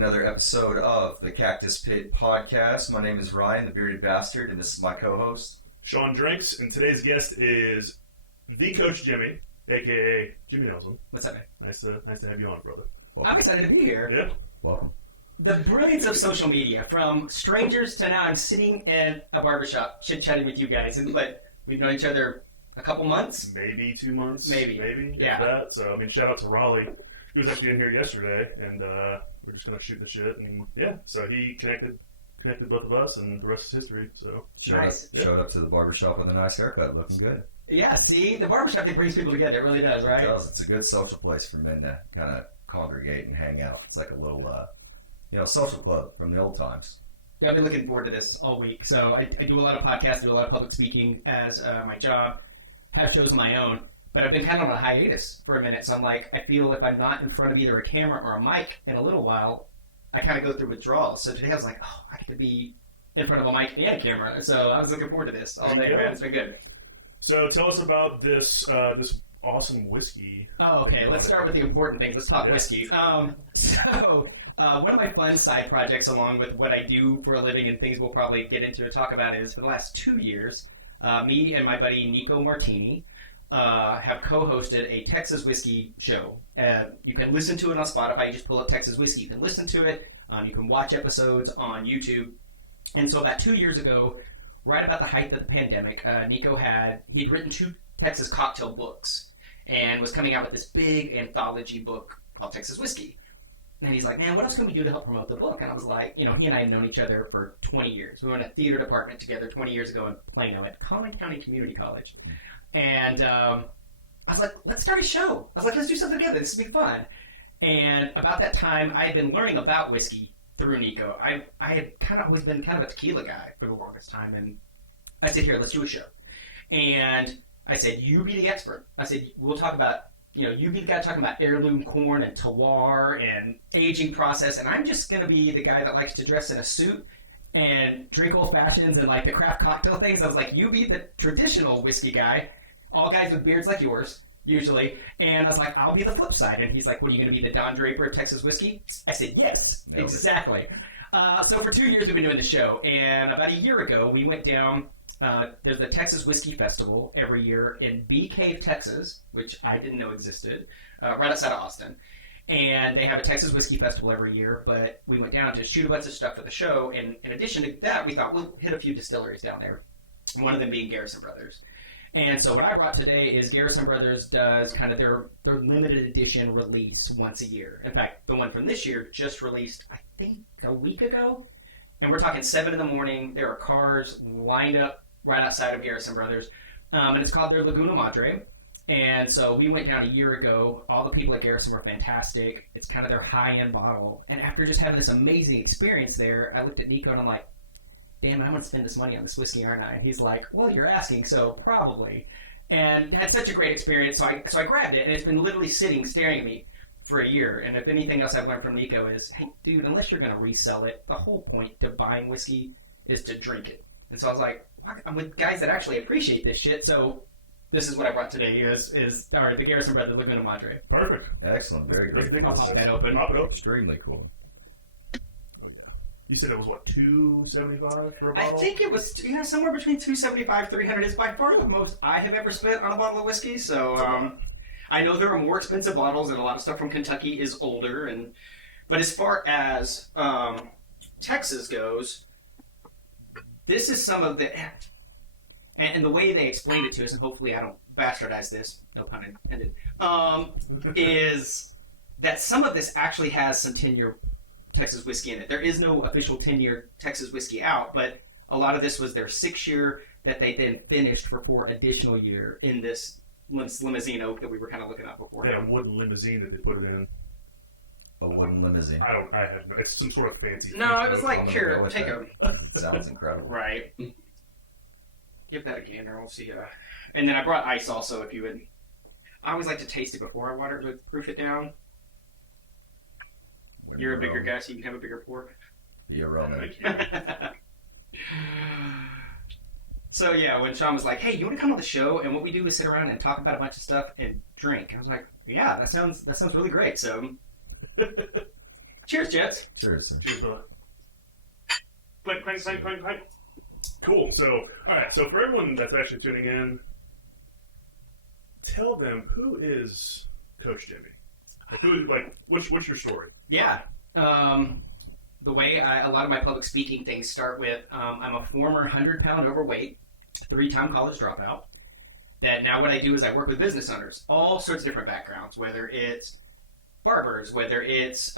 another episode of the Cactus Pit Podcast. My name is Ryan, the Bearded Bastard, and this is my co-host, Shawn Drinkz, and today's guest is the Coach Jimmy, a.k.a. JimmyNelson. What's up, man? Nice to have you on, brother. Welcome. I'm excited to be here. Yeah. Welcome. The brilliance of social media, from strangers to now I'm sitting in a barbershop chit-chatting with you guys, but we've known each other a couple months? Maybe 2 months. Maybe. Yeah. That. So, shout out to Raleigh. He was actually in here yesterday, and we're just going to shoot the shit. And yeah, so he connected both of us, and the rest is history. So Showed up to the barbershop with a nice haircut, looking good. Yeah, see, the barbershop, it brings people together. It really does, right? It does. It's a good social place for men to kind of congregate and hang out. It's like a little, social club from the old times. Yeah, I've been looking forward to this all week. So I do a lot of podcasts, do a lot of public speaking as my job, have shows of my own. But I've been kind of on a hiatus for a minute, so I'm like, I feel if I'm not in front of either a camera or a mic in a little while, I kind of go through withdrawals. So today I was like, I could be in front of a mic and a camera. So I was looking forward to this all day, man. It's been good. So tell us about this awesome whiskey. Oh, okay. Let's start with the important things. Let's talk whiskey. One of my fun side projects, along with what I do for a living and things we'll probably get into and talk about, is for the last 2 years, me and my buddy Nico Martini have co-hosted a Texas whiskey show. You can listen to it on Spotify. You just pull up Texas whiskey. You can listen to it. You can watch episodes on YouTube. And so about 2 years ago, right about the height of the pandemic, Nico he'd written 2 Texas cocktail books and was coming out with this big anthology book called Texas Whiskey. And he's like, man, what else can we do to help promote the book? And I was like, he and I had known each other for 20 years. We were in a theater department together 20 years ago in Plano at Collin County Community College. And I was like, let's start a show. I was like, let's do something together. This will be fun. And about that time, I had been learning about whiskey through Nico. I had kind of always been kind of a tequila guy for the longest time. And I said, here, let's do a show. And I said, you be the expert. I said, we'll talk about, you be the guy talking about heirloom corn and terroir and aging process. And I'm just going to be the guy that likes to dress in a suit and drink old fashions and like the craft cocktail things. I was like, you be the traditional whiskey guy. All guys with beards like yours, usually. And I was like, I'll be the flip side. And he's like, what, are you going to be the Don Draper of Texas whiskey? I said, yes, exactly. So for 2 years we've been doing the show. And about a year ago, we went down. There's the Texas Whiskey Festival every year in Bee Cave, Texas, which I didn't know existed, right outside of Austin. And they have a Texas Whiskey Festival every year, but we went down to shoot a bunch of stuff for the show. And in addition to that, we thought we'll hit a few distilleries down there, one of them being Garrison Brothers. And so what I brought today is Garrison Brothers does kind of their limited edition release once a year. In fact, the one from this year just released, I think, a week ago. And we're talking 7 in the morning. There are cars lined up right outside of Garrison Brothers. And it's called their Laguna Madre. And so we went down a year ago. All the people at Garrison were fantastic. It's kind of their high-end bottle. And after just having this amazing experience there, I looked at Nico and I'm like, damn, I'm going to spend this money on this whiskey, aren't I? And he's like, well, you're asking, so probably. And had such a great experience, so I grabbed it, and it's been literally sitting, staring at me for a year. And if anything else I've learned from Nico is, hey, dude, unless you're going to resell it, the whole point to buying whiskey is to drink it. And so I was like, I'm with guys that actually appreciate this shit, so this is what I brought today, is the Garrison Brothers Laguna Madre. Perfect. Excellent. Very great. I'll pop that open. Pop it open. Extremely cool. You said it was, what, $275 for a bottle? I think it was somewhere between $275 $300 is by far the most I have ever spent on a bottle of whiskey. So I know there are more expensive bottles, and a lot of stuff from Kentucky is older. But as far as Texas goes, this is some of the... And the way they explained it to us, and hopefully I don't bastardize this, no pun intended, is that some of this actually has some 10-year Texas whiskey in it. There is no official 10-year Texas whiskey out, but a lot of this was their 6-year that they then finished for 4 additional year in this limousine oak that we were kind of looking at before. Yeah, a wooden limousine that they put it in. A wooden limousine. It's some sort of fancy. No, it was like, here, take a... Sounds incredible. Right. Give that a gander, we'll see. And then I brought ice also, if you would... I always like to taste it before I water it to proof it down. You're a bigger guy, so you can have a bigger pour. You're wrong. So yeah, when Shawn was like, hey, you want to come on the show? And what we do is sit around and talk about a bunch of stuff and drink. I was like, yeah, that sounds really great. So Cheers, Jets. Cheers. Cheers, brother. Clank, clank, clank, clank, clank. Cool. So, all right. So, for everyone that's actually tuning in, tell them, who is Coach Jimmy? What's your story? Yeah. The way a lot of my public speaking things start with, I'm a former 100-pound overweight, 3-time college dropout. That now what I do is I work with business owners, all sorts of different backgrounds, whether it's barbers, whether it's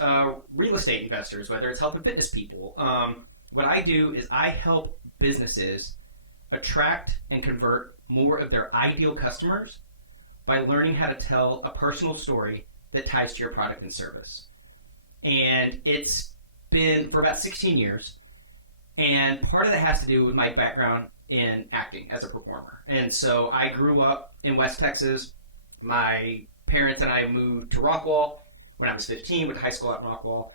real estate investors, whether it's health and fitness people. What I do is I help businesses attract and convert more of their ideal customers by learning how to tell a personal story that ties to your product and service. And it's been for about 16 years. And part of that has to do with my background in acting as a performer. And so I grew up in West Texas. My parents and I moved to Rockwall when I was 15, went to high school out in Rockwall.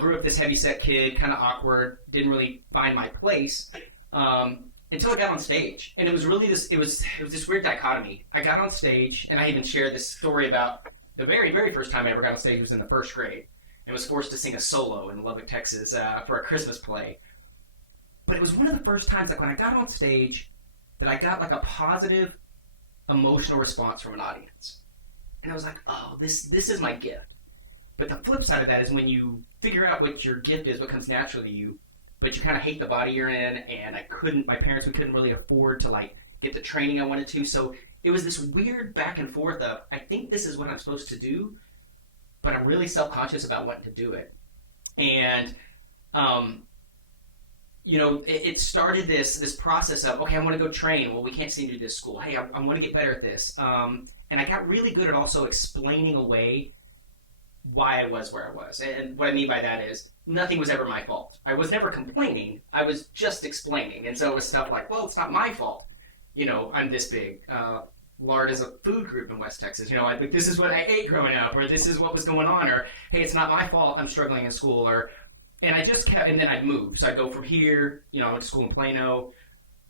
Grew up this heavyset kid, kind of awkward, didn't really find my place until I got on stage. And it was really this weird dichotomy. I got on stage, and I even shared this story about the very, very first time I ever got on stage was in the first grade and was forced to sing a solo in Lubbock, Texas for a Christmas play. But it was one of the first times, like when I got on stage, that I got like a positive emotional response from an audience. And I was like, oh, this is my gift. But the flip side of that is when you figure out what your gift is, what comes naturally to you, but you kind of hate the body you're in, and my parents, we couldn't really afford to like get the training I wanted to. So it was this weird back and forth of, I think this is what I'm supposed to do, but I'm really self-conscious about wanting to do it. And, it started this process of, okay, I want to go train. Well, we can't seem to do this school. Hey, I want to get better at this. And I got really good at also explaining away why I was where I was. And what I mean by that is nothing was ever my fault. I was never complaining. I was just explaining. And so it was stuff like, well, it's not my fault. I'm this big. Lard is a food group in West Texas. I think this is what I ate growing up, or this is what was going on, or hey, it's not my fault I'm struggling in school, and I just kept, and then I'd move. So I'd go from here, I went to school in Plano,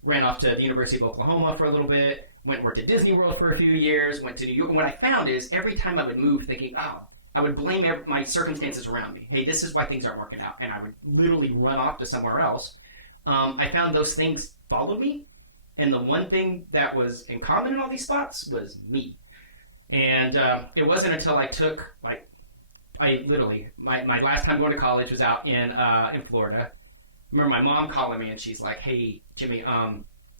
ran off to the University of Oklahoma for a little bit, went and worked at Disney World for a few years, went to New York. And what I found is every time I would move thinking, I would blame my circumstances around me. Hey, this is why things aren't working out. And I would literally run off to somewhere else. I found those things followed me. And the one thing that was in common in all these spots was me. And it wasn't until I took, my last time going to college was out in Florida. I remember my mom calling me and she's like, hey, Jimmy,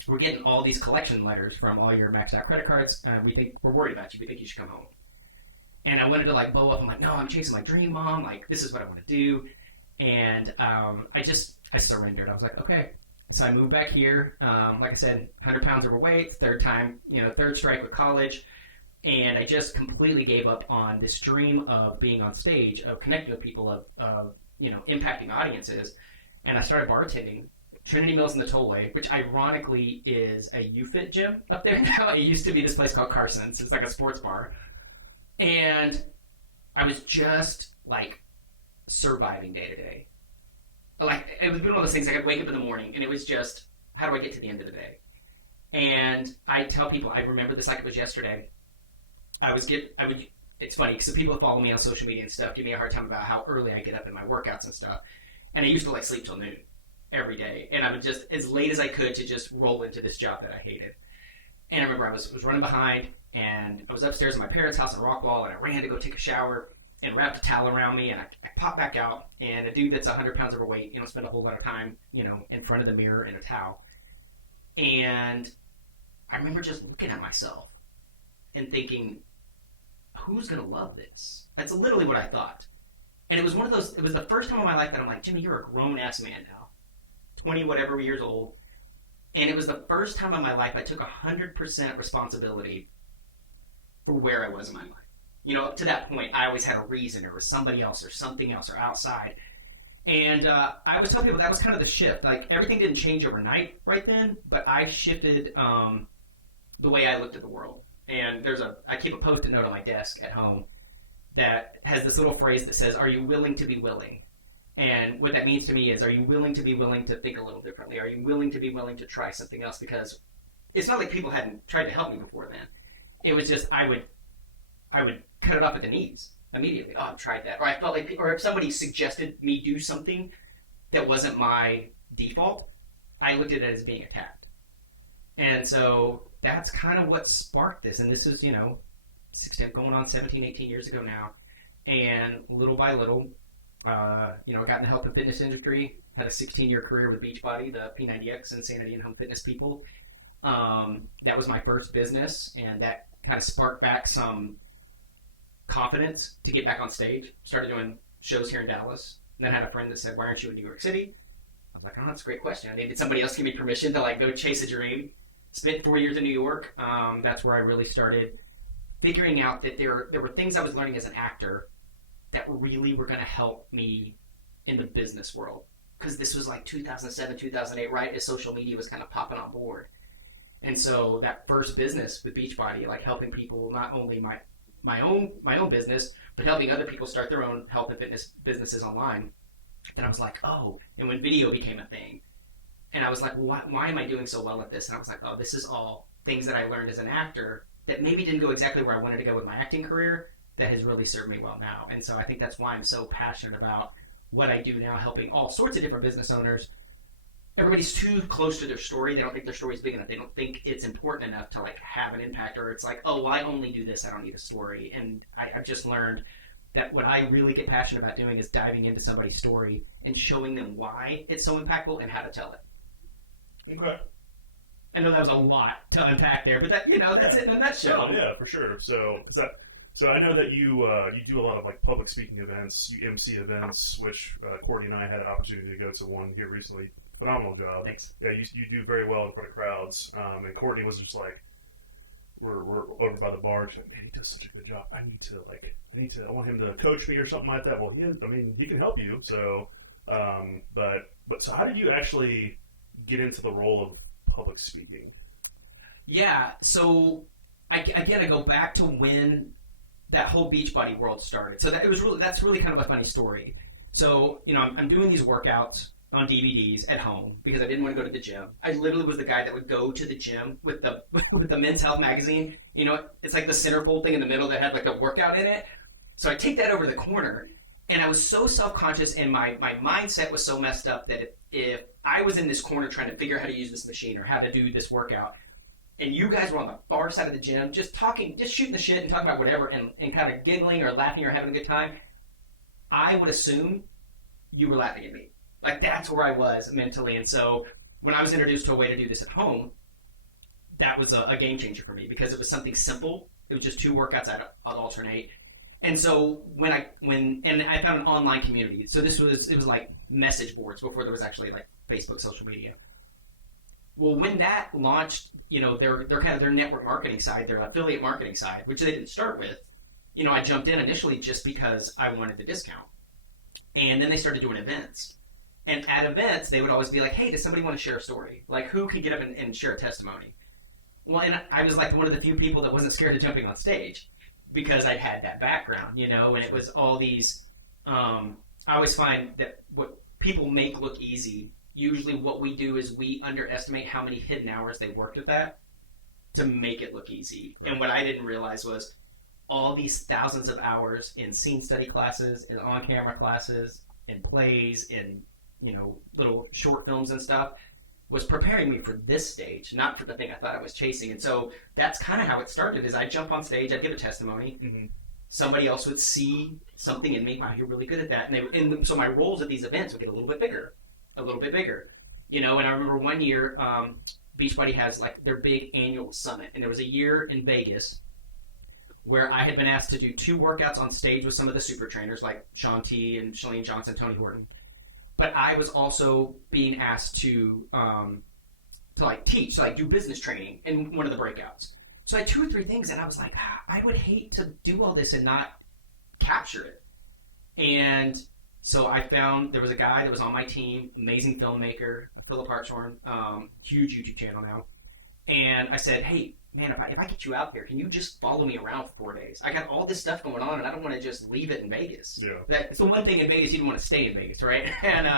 we're getting all these collection letters from all your maxed out credit cards. We're worried about you. We think you should come home. And I wanted to blow up. I'm like, no, I'm chasing my dream, Mom. This is what I want to do. And I surrendered. I was like, okay. So I moved back here. Like I said, 100 pounds overweight, third strike with college. And I just completely gave up on this dream of being on stage, of connecting with people, of impacting audiences. And I started bartending. Trinity Mills in the Tollway, which ironically is a UFIT gym up there now. It used to be this place called Carson's. It's like a sports bar. And I was just surviving day to day. It was one of those things. I could wake up in the morning and it was just, how do I get to the end of the day? And I tell people, I remember this like it was yesterday. It's funny because people follow me on social media and stuff give me a hard time about how early I get up in my workouts and stuff. And I used to sleep till noon every day. And I would just, as late as I could, to just roll into this job that I hated. And I remember I was running behind, and I was upstairs in my parents' house in Rockwall, and I ran to go take a shower and wrapped a towel around me, and I popped back out, and a dude that's 100 pounds overweight, spend a whole lot of time, in front of the mirror in a towel. And I remember just looking at myself and thinking, who's going to love this? That's literally what I thought. And it was it was the first time in my life that I'm like, Jimmy, you're a grown-ass man now, 20 whatever years old. And it was the first time in my life I took 100% responsibility for where I was in my life. Up to that point, I always had a reason. There was somebody else or something else or outside. And I was telling people that was kind of the shift. Everything didn't change overnight right then, but I shifted the way I looked at the world. And I keep a Post-it note on my desk at home that has this little phrase that says, are you willing to be willing? And what that means to me is, are you willing to be willing to think a little differently? Are you willing to be willing to try something else? Because it's not like people hadn't tried to help me before then. It was just, I would cut it off at the knees. immediately. Oh, I've tried that. Or I felt like, or if somebody suggested me do something that wasn't my default, I looked at it as being attacked. And so that's kind of what sparked this. And this is, 16, going on 17, 18 years ago now. And little by little, I got in the health and fitness industry, had a 16-year career with Beachbody, the P90X, Insanity and Home Fitness people. That was my first business, and that kind of sparked back some confidence to get back on stage. Started doing shows here in Dallas, and then had a friend that said, "Why aren't you in New York City?" I was like, "Oh, that's a great question. I needed somebody else to give me permission to go chase a dream." Spent 4 years in New York. That's where I really started figuring out that there were things I was learning as an actor that really were going to help me in the business world. Because this was like 2007, 2008, right as social media was kind of popping on board. And so that first business with Beachbody, helping people, not only my own business, but helping other people start their own health and fitness businesses online. And I was like, oh, and when video became a thing, and I was like, why am I doing so well at this? And I was like, oh, this is all things that I learned as an actor that maybe didn't go exactly where I wanted to go with my acting career, that has really served me well now. And so I think that's why I'm so passionate about what I do now, helping all sorts of different business owners. Everybody's too close to their story. They don't think their story is big enough. They don't think it's important enough to have an impact, or it's like, oh, well, I only do this. I don't need a story. And I've just learned that what I really get passionate about doing is diving into somebody's story and showing them why it's so impactful and how to tell it. Okay. I know that was a lot to unpack there, but that's it in a nutshell. Oh, yeah, for sure. So I know that you do a lot of public speaking events, you MC events, which Courtney and I had an opportunity to go to one here recently. Phenomenal job. Thanks. Yeah, you do very well in front of crowds. And Courtney was just like, we're over by the bar. She's like, man, he does such a good job. I want him to coach me or something like that. Well, yeah, I mean, he can help you. So, but so how did you actually get into the role of public speaking? Yeah, so I go back to when that whole Beachbody world started. So that's really kind of a funny story. So, I'm doing these workouts on DVDs at home because I didn't want to go to the gym. I literally was the guy that would go to the gym with the Men's Health magazine. It's like the centerfold thing in the middle that had a workout in it. So I take that over the corner, and I was so self-conscious, and my mindset was so messed up that if I was in this corner trying to figure out how to use this machine or how to do this workout, and you guys were on the far side of the gym just shooting the shit and talking about whatever and kind of giggling or laughing or having a good time, I would assume you were laughing at me. That's where I was mentally. And so when I was introduced to a way to do this at home, that was a game changer for me because it was something simple. It was just 2 workouts I'd alternate. And so when I found an online community. So it was like message boards before there was actually Facebook, social media. Well, when that launched, their kind of their network marketing side, their affiliate marketing side, which they didn't start with, I jumped in initially just because I wanted the discount. And then they started doing events. And at events, they would always be like, hey, does somebody want to share a story? Who could get up and share a testimony? Well, and I was one of the few people that wasn't scared of jumping on stage because I'd had that background, and it was all these, I always find that what people make look easy, usually what we do is we underestimate how many hidden hours they worked at that to make it look easy. Right. And what I didn't realize was all these thousands of hours in scene study classes, in on-camera classes, in plays, in little short films and stuff, was preparing me for this stage, not for the thing I thought I was chasing. And so that's kind of how it started, is I'd jump on stage, I'd give a testimony, somebody else would see something in me, wow, you're really good at that. And so my roles at these events would get a little bit bigger. And I remember one year, Beachbody has their big annual summit, and there was a year in Vegas where I had been asked to do 2 workouts on stage with some of the super trainers like Shawn T and Shalene Johnson, Tony Horton. But I was also being asked to teach, do business training in one of the breakouts. So I had 2 or 3 things, and I was like, I would hate to do all this and not capture it. And so I found there was a guy that was on my team, amazing filmmaker, Philip Hartshorn, huge YouTube channel now. And I said, hey, man, if I get you out there, can you just follow me around for 4 days? I got all this stuff going on, and I don't want to just leave it in Vegas. Yeah. That's the one thing in Vegas, you don't want to stay in Vegas, right? And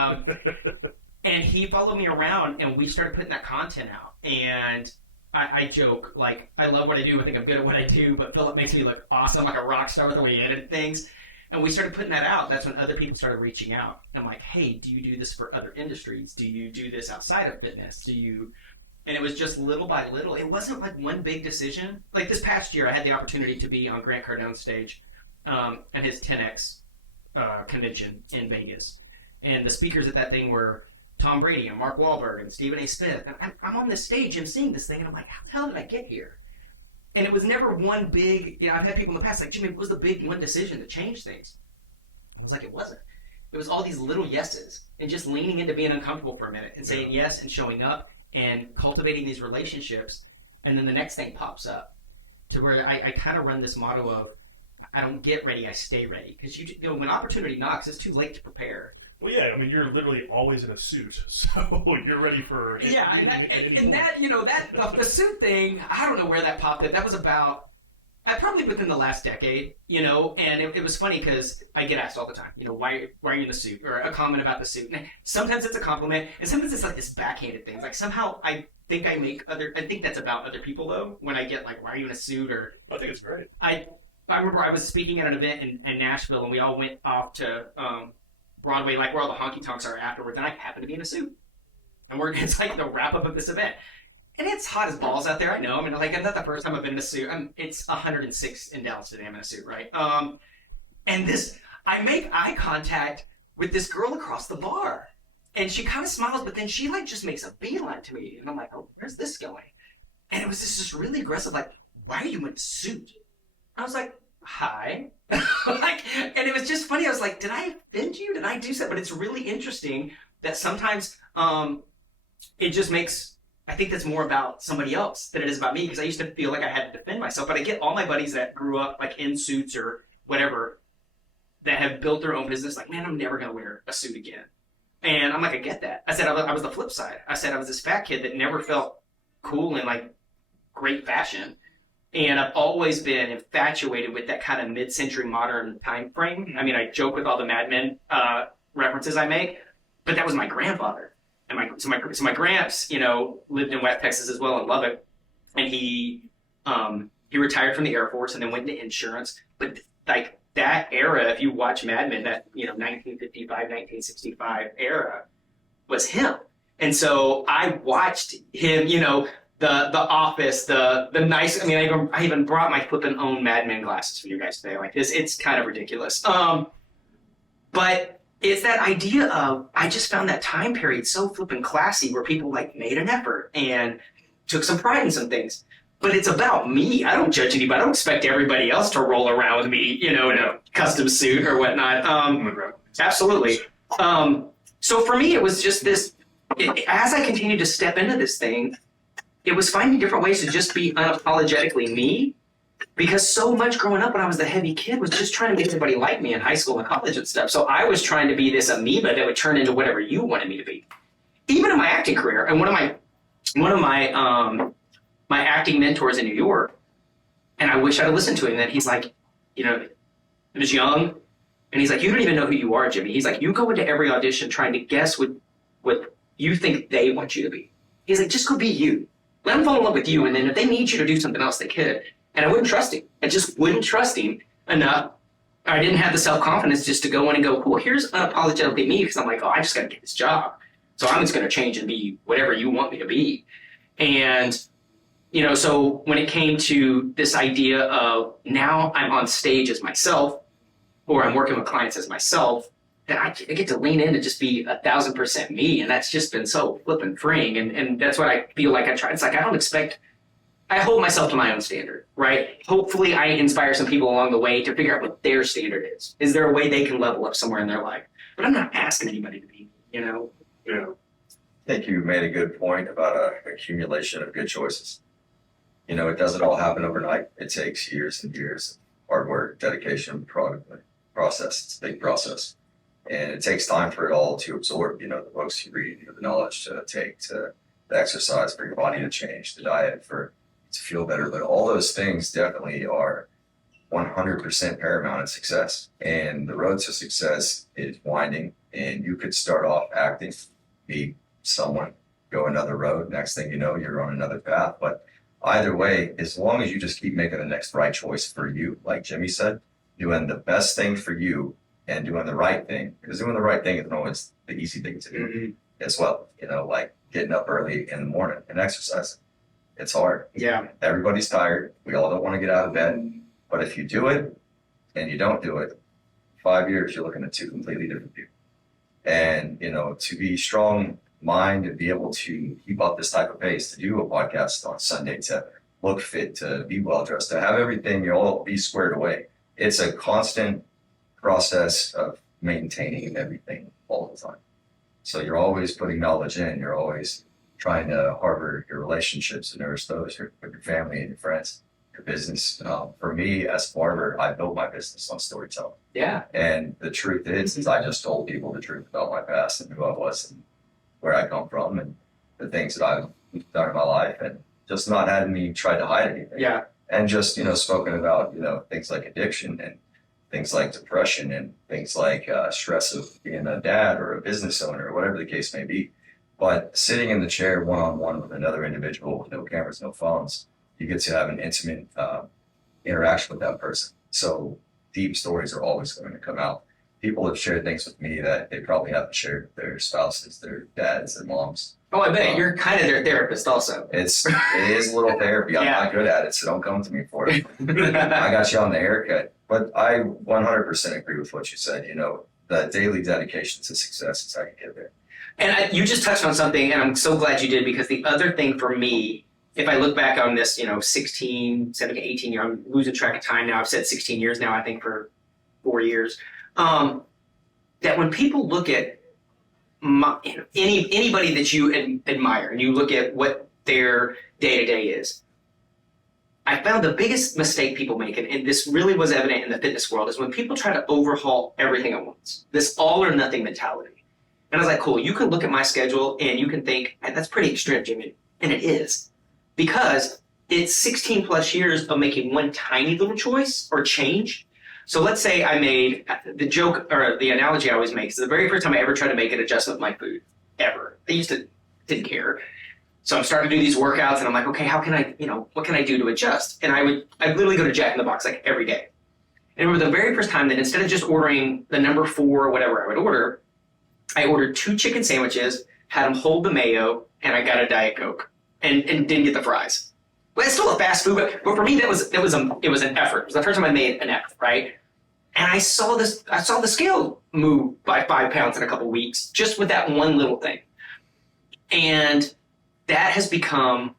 and he followed me around, and we started putting that content out. And I joke, I love what I do. I think I'm good at what I do, but Philip makes me look awesome, like a rock star with the way he edited things. And we started putting that out. That's when other people started reaching out. And I'm like, hey, do you do this for other industries? Do you do this outside of fitness? And it was just little by little. It wasn't like one big decision. Like this past year, I had the opportunity to be on Grant Cardone's stage at his 10X convention in Vegas. And the speakers at that thing were Tom Brady and Mark Wahlberg and Stephen A. Smith. And I'm on this stage and seeing this thing, and I'm like, how the hell did I get here? And it was never one big, I've had people in the past like, Jimmy, what was the big one decision to change things? I was like, it wasn't. It was all these little yeses and just leaning into being uncomfortable for a minute and saying yes and showing up and cultivating these relationships. And then the next thing pops up to where I kind of run this motto of, I don't get ready, I stay ready. Because you know, when opportunity knocks, it's too late to prepare. Well, yeah, I mean, you're literally always in a suit, so you're ready for and that you know, that the suit thing, I don't know where that popped up. That was about, probably within the last decade, you know, and it was funny because I get asked all the time, you know, why are you in the suit? Or a comment about the suit. And sometimes it's a compliment, and sometimes it's like this backhanded thing. Like somehow I think that's about other people, though, when I get like, why are you in a suit? Or I think it's great. I remember I was speaking at an event in Nashville, and we all went off to Broadway, like where all the honky tonks are afterwards, and I happened to be in a suit. And it's like the wrap up of this event. And it's hot as balls out there, I know. I mean, like, not the first time I've been in a suit. It's 106 in Dallas today, I'm in a suit, right? And I make eye contact with this girl across the bar. And she kind of smiles, but then she like just makes a beeline to me. And I'm like, oh, where's this going? And it was just really aggressive, like, why are you in a suit? I was like, hi. And it was just funny. I was like, did I offend you? Did I do something? But it's really interesting that sometimes it just makes, I think that's more about somebody else than it is about me, because I used to feel like I had to defend myself. But I get all my buddies that grew up like in suits or whatever that have built their own business, like, man, I'm never going to wear a suit again. And I'm like, I get that. I said I was the flip side. I said I was this fat kid that never felt cool in like great fashion. And I've always been infatuated with that kind of mid-century modern time frame. I mean, I joke with all the Mad Men references I make, but that was my grandfather. And my gramps, you know, lived in West Texas as well in Lubbock, and he retired from the Air Force and then went into insurance. But like that era, if you watch Mad Men, that 1955, 1965 era was him. And so I watched him, the Office, the nice. I mean, I even brought my flippin' own Mad Men glasses for you guys today. Like this, it's kind of ridiculous. But it's that idea of, I just found that time period so flippin' classy, where people like made an effort and took some pride in some things. But it's about me. I don't judge anybody. I don't expect everybody else to roll around with me, in a custom suit or whatnot. Absolutely. So for me, it was just this. As I continued to step into this thing, it was finding different ways to just be unapologetically me. Because so much growing up when I was the heavy kid was just trying to make everybody like me in high school and college and stuff. So I was trying to be this amoeba that would turn into whatever you wanted me to be. Even in my acting career, and one of my acting mentors in New York, and I wish I'd have listened to him. That he's like, I was young, and he's like, you don't even know who you are, Jimmy. He's like, you go into every audition trying to guess what you think they want you to be. He's like, just go be you. Let them fall in love with you, and then if they need you to do something else, they could. And I wouldn't trust him. I just wouldn't trust him enough. I didn't have the self-confidence just to go in and go, cool, here's unapologetically me, because I'm like, I just got to get this job. So I'm just going to change and be whatever you want me to be. And, so when it came to this idea of now I'm on stage as myself, or I'm working with clients as myself, that I get to lean in and just be 1,000% me. And that's just been so flippin' freeing. And that's what I feel like I try. It's like, I hold myself to my own standard, right? Hopefully I inspire some people along the way to figure out what their standard is. Is there a way they can level up somewhere in their life? But I'm not asking anybody to be, I think you made a good point about an accumulation of good choices. It doesn't all happen overnight. It takes years and years of hard work, dedication, process. It's a big process. And it takes time for it all to absorb, the books you read, the knowledge to take, the exercise for your body to change, the diet to feel better. But all those things definitely are 100% paramount in success. And the road to success is winding. And you could start off acting, be someone, go another road. Next thing you know, you're on another path. But either way, as long as you just keep making the next right choice for you, like Jimmy said, doing the best thing for you and doing the right thing, because doing the right thing isn't always the easy thing to do as well. You know, like getting up early in the morning and exercising. It's hard. Yeah. Everybody's tired. We all don't want to get out of bed. But if you do it and you don't do it, 5 years, you're looking at two completely different people. And, you know, to be strong mind and be able to keep up this type of pace, to do a podcast on Sunday, to look fit, to be well dressed, to have everything, you all be squared away. It's a constant process of maintaining everything all the time. So you're always putting knowledge in. You're always trying to harbor your relationships and nourish those with your family and your friends, your business. For me, as a barber, I built my business on storytelling. Yeah. And the truth is I just told people the truth about my past and who I was and where I come from and the things that I've done in my life, and just not having me try to hide anything. Yeah. And just, you know, spoken about, you know, things like addiction and things like depression and things like stress of being a dad or a business owner or whatever the case may be. But sitting in the chair one-on-one with another individual with no cameras, no phones, you get to have an intimate interaction with that person. So deep stories are always going to come out. People have shared things with me that they probably haven't shared with their spouses, their dads, their moms. Oh, I bet you're kind of their therapist also. It is a little therapy. I'm not good at it, so don't come to me for it. I got you on the haircut. But I 100% agree with what you said. You know, the daily dedication to success is how you get there. And you just touched on something, and I'm so glad you did, because the other thing for me, if I look back on this, you know, 16, 17, 18 years, I'm losing track of time now. I've said 16 years now, I think, for 4 years. That when people look at anybody that you admire and you look at what their day-to-day is, I found the biggest mistake people make, and this really was evident in the fitness world, is when people try to overhaul everything at once. This all or nothing mentality. And I was like, cool, you can look at my schedule and you can think, that's pretty extreme, Jimmy. And it is. Because it's 16 plus years of making one tiny little choice or change. So let's say I made the joke, or the analogy I always make, is the very first time I ever tried to make an adjustment with my food, ever. I didn't care. So I'm starting to do these workouts and I'm like, okay, how can I, what can I do to adjust? And I'd literally go to Jack in the Box like every day. And it was the very first time that instead of just ordering the number 4 or whatever I would order, I ordered 2 chicken sandwiches, had them hold the mayo, and I got a Diet Coke and didn't get the fries. Well, it's still a fast food, but for me, it was an effort. It was the first time I made an effort, right? And I saw the scale move by 5 pounds in a couple weeks, just with that one little thing. And that has become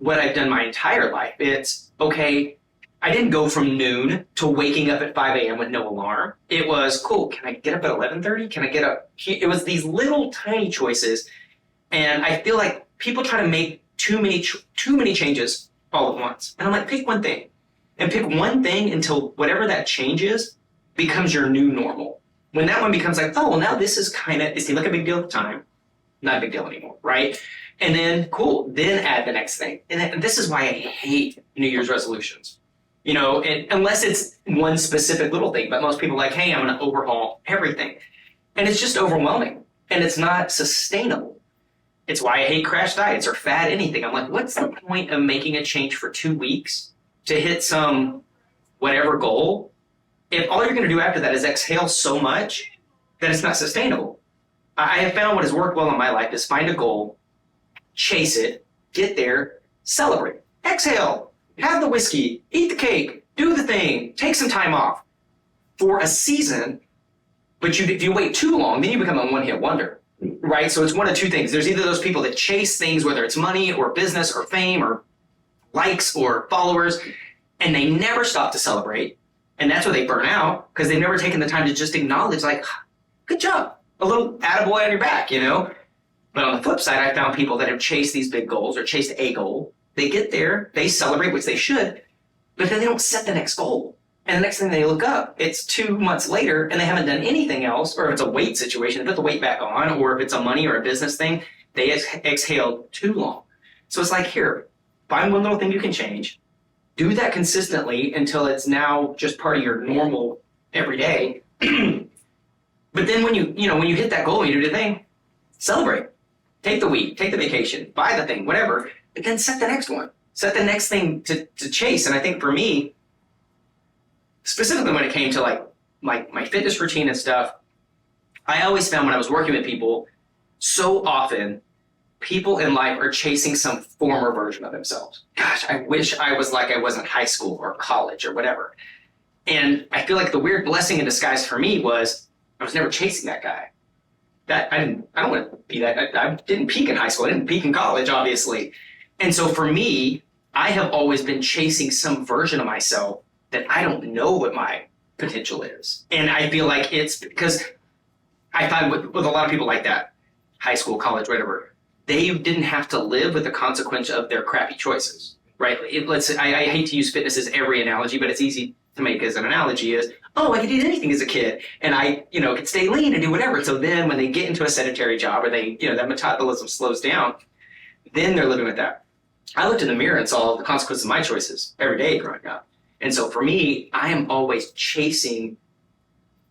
what I've done my entire life. It's, okay, I didn't go from noon to waking up at 5 a.m. with no alarm. It was, cool, can I get up at 11:30? Can I get up? It was these little tiny choices. And I feel like people try to make too many changes all at once. And I'm like, pick one thing. And pick one thing until whatever that change is becomes your new normal. When that one becomes like, oh, well, now this is it seemed like a big deal at the time. Not a big deal anymore, right? And then, cool, then add the next thing. And this is why I hate New Year's resolutions. Unless it's one specific little thing. But most people are like, hey, I'm going to overhaul everything. And it's just overwhelming. And it's not sustainable. It's why I hate crash diets or fad anything. I'm like, what's the point of making a change for 2 weeks to hit some whatever goal if all you're going to do after that is exhale so much that it's not sustainable? I have found what has worked well in my life is find a goal, chase it, get there, celebrate, exhale, have the whiskey, eat the cake, do the thing, take some time off for a season. But if you wait too long, then you become a one-hit wonder. Right? So it's one of two things. There's either those people that chase things, whether it's money or business or fame or likes or followers, and they never stop to celebrate. And that's where they burn out, because they've never taken the time to just acknowledge, like, good job, a little attaboy on your back, But on the flip side, I found people that have chased these big goals or chased a goal. They get there, they celebrate, which they should, but then they don't set the next goal. And the next thing they look up, it's 2 months later and they haven't done anything else, or if it's a weight situation, they put the weight back on, or if it's a money or a business thing, they exhaled too long. So it's like, here, find one little thing you can change, do that consistently until it's now just part of your normal everyday. But then when you hit that goal and you do the thing, celebrate. Take the week, take the vacation, buy the thing, whatever, but then set the next one. Set the next thing to chase. And I think for me, specifically when it came to like my fitness routine and stuff, I always found when I was working with people, so often people in life are chasing some former version of themselves. Gosh, I wish I was like I was in high school or college or whatever. And I feel like the weird blessing in disguise for me was I was never chasing that guy. I don't want to be that. I didn't peak in high school. I didn't peak in college, obviously. And so for me, I have always been chasing some version of myself that I don't know what my potential is. And I feel like it's because I find with a lot of people like that, high school, college, whatever, they didn't have to live with the consequence of their crappy choices, right? I hate to use fitness as every analogy, but it's easy to make as an analogy is, oh, I could eat anything as a kid, and I, could stay lean and do whatever. So then when they get into a sedentary job or they, that metabolism slows down, then they're living with that. I looked in the mirror and saw the consequences of my choices every day growing up. And so for me, I am always chasing,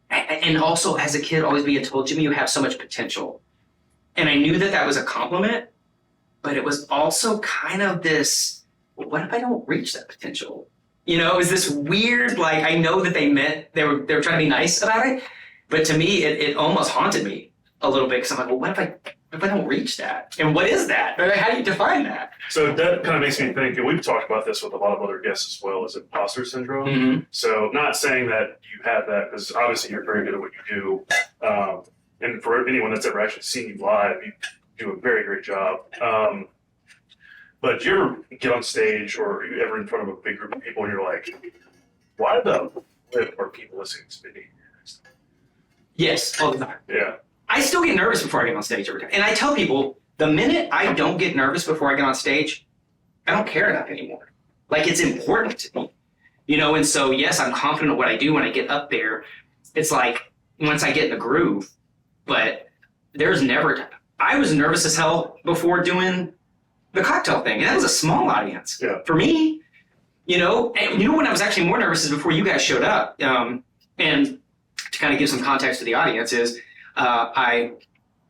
and also as a kid, always being told, Jimmy, you have so much potential. And I knew that was a compliment, but it was also kind of this, well, what if I don't reach that potential? It was this weird, like, I know that they were trying to be nice about it, but to me, it almost haunted me a little bit because I'm like, well, what if I don't reach that? And what is that? How do you define that? So that kind of makes me think, and we've talked about this with a lot of other guests as well, is imposter syndrome. Mm-hmm. So not saying that you have that, because obviously you're very good at what you do. And for anyone that's ever actually seen you live, you do a very great job. But do you ever get on stage or you ever in front of a big group of people and you're like, why the flip are people listening to me? Yes, all the time. Yeah. I still get nervous before I get on stage every time. And I tell people, the minute I don't get nervous before I get on stage, I don't care enough anymore. Like, it's important to me. And so, yes, I'm confident in what I do when I get up there. It's like, once I get in the groove, but I was nervous as hell before doing the cocktail thing. And that was a small audience for me, and when I was actually more nervous is before you guys showed up. And to kind of give some context to the audience is, I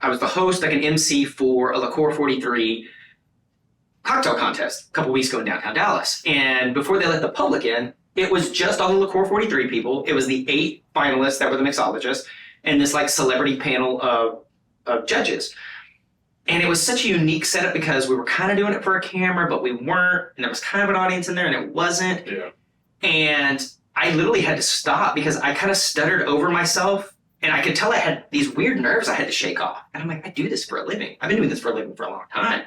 was the host, like an MC for a Liqueur 43 cocktail contest a couple weeks ago in downtown Dallas. And before they let the public in, it was just all the Liqueur 43 people. It was the 8 finalists that were the mixologists and this like celebrity panel of judges. And it was such a unique setup because we were kind of doing it for a camera, but we weren't. And there was kind of an audience in there and it wasn't. Yeah. And I literally had to stop because I kind of stuttered over myself. And I could tell I had these weird nerves I had to shake off. And I'm like, I do this for a living. I've been doing this for a living for a long time.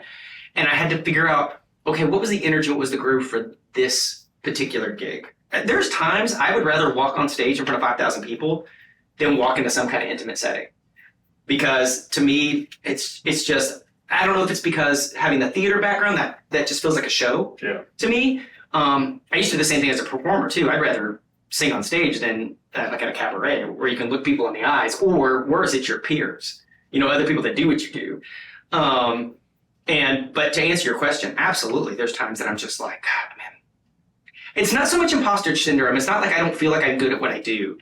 And I had to figure out, okay, what was the energy, what was the groove for this particular gig? There's times I would rather walk on stage in front of 5,000 people than walk into some kind of intimate setting. Because to me, it's just, I don't know if it's because having the theater background, that just feels like a show to me. I used to do the same thing as a performer too. I'd rather sing on stage than like at a cabaret where you can look people in the eyes, or worse, it's your peers, other people that do what you do. But to answer your question, absolutely. There's times that I'm just like, God, man, it's not so much imposter syndrome. It's not like I don't feel like I'm good at what I do.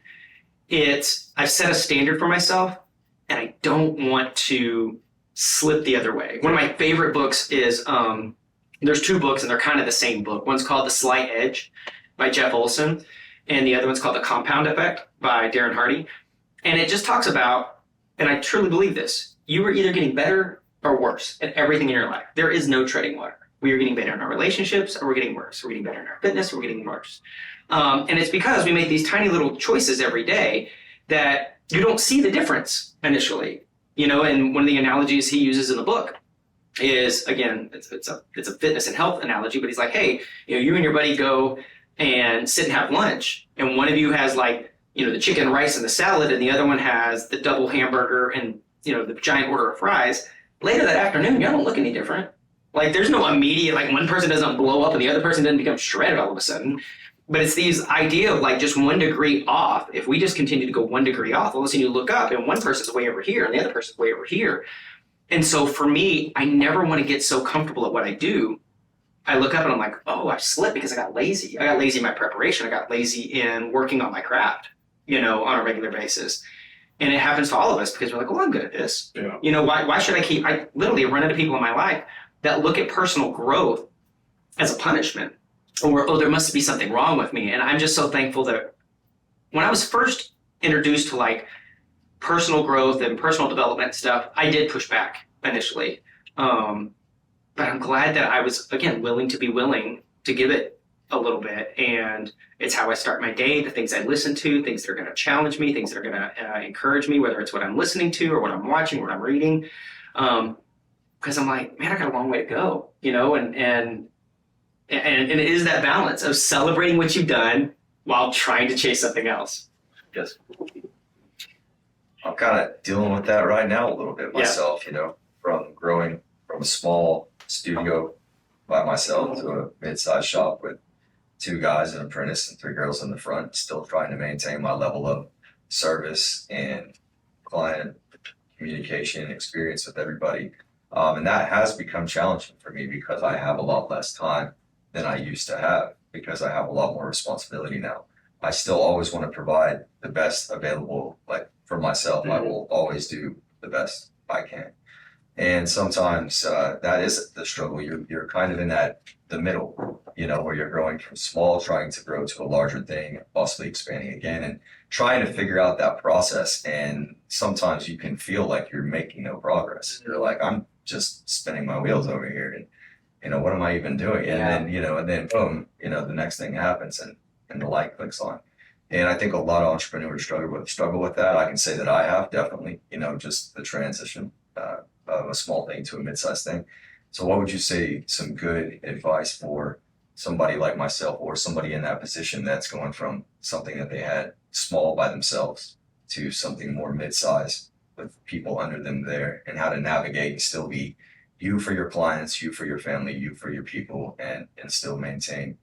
I've set a standard for myself and I don't want to slip the other way. One of my favorite books is, there's 2 books and they're kind of the same book. One's called The Slight Edge by Jeff Olson. And the other one's called The Compound Effect by Darren Hardy. And it just talks about, and I truly believe this, you are either getting better or worse at everything in your life. There is no treading water. We are getting better in our relationships or we're getting worse. We're getting better in our fitness or we're getting worse. And it's because we make these tiny little choices every day that you don't see the difference initially. And one of the analogies he uses in the book is, again, it's a fitness and health analogy, but he's like, hey, you and your buddy go and sit and have lunch, and one of you has like, the chicken, rice, and the salad, and the other one has the double hamburger and, the giant order of fries. Later that afternoon, you don't look any different. Like, there's no immediate, like, one person doesn't blow up and the other person doesn't become shredded all of a sudden. But it's these idea of like just 1 degree off. If we just continue to go 1 degree off, all of a sudden you look up and one person's way over here and the other person's way over here. And so for me, I never want to get so comfortable at what I do. I look up and I'm like, oh, I slipped because I got lazy. I got lazy in my preparation. I got lazy in working on my craft, on a regular basis. And it happens to all of us because we're like, well, I'm good at this. Yeah. Why should I literally run into people in my life that look at personal growth as a punishment, or, oh, there must be something wrong with me. And I'm just so thankful that when I was first introduced to like personal growth and personal development stuff, I did push back initially. But I'm glad that I was, again, willing to give it a little bit. And it's how I start my day, the things I listen to, things that are going to challenge me, things that are going to encourage me, whether it's what I'm listening to or what I'm watching, what I'm reading. Because I'm like, man, I got a long way to go, you know, and it is that balance of celebrating what you've done while trying to chase something else. Yes. I'm kind of dealing with that right now a little bit myself, you know, from growing from a small studio by myself to a mid-sized shop with 2 guys, an apprentice, and 3 girls in the front, still trying to maintain my level of service and client communication experience with everybody. And that has become challenging for me because I have a lot less time than I used to have because I have a lot more responsibility now. I still always want to provide the best available, like for myself. I will always do the best I can. And sometimes that is the struggle. You're kind of in the middle, you know, where you're growing from small, trying to grow to a larger thing, possibly expanding again, and trying to figure out that process. And sometimes you can feel like you're making no progress. You're like, I'm just spinning my wheels over here, and you know, what am I even doing? And then boom, you know, the next thing happens, and the light clicks on. And I think a lot of entrepreneurs struggle with that. I can say that I have definitely, you know, just the transition of a small thing to a mid-sized thing. So what would you say some good advice for somebody like myself or somebody in that position that's going from something that they had small by themselves to something more mid-sized with people under them there, and how to navigate and still be you for your clients, you for your family, you for your people, and still maintain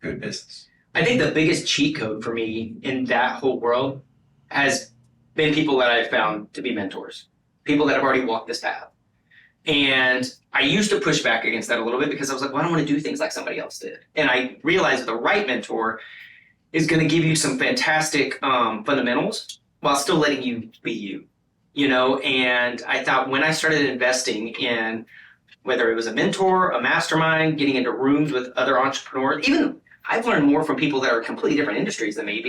good business? I think the biggest cheat code for me in that whole world has been people that I've found to be mentors, people that have already walked this path. And I used to push back against that a little bit because I was like, well, I don't want to do things like somebody else did. And I realized the right mentor is going to give you some fantastic fundamentals while still letting you be you, you know? And I thought when I started investing in whether it was a mentor, a mastermind, getting into rooms with other entrepreneurs, even I've learned more from people that are completely different industries than me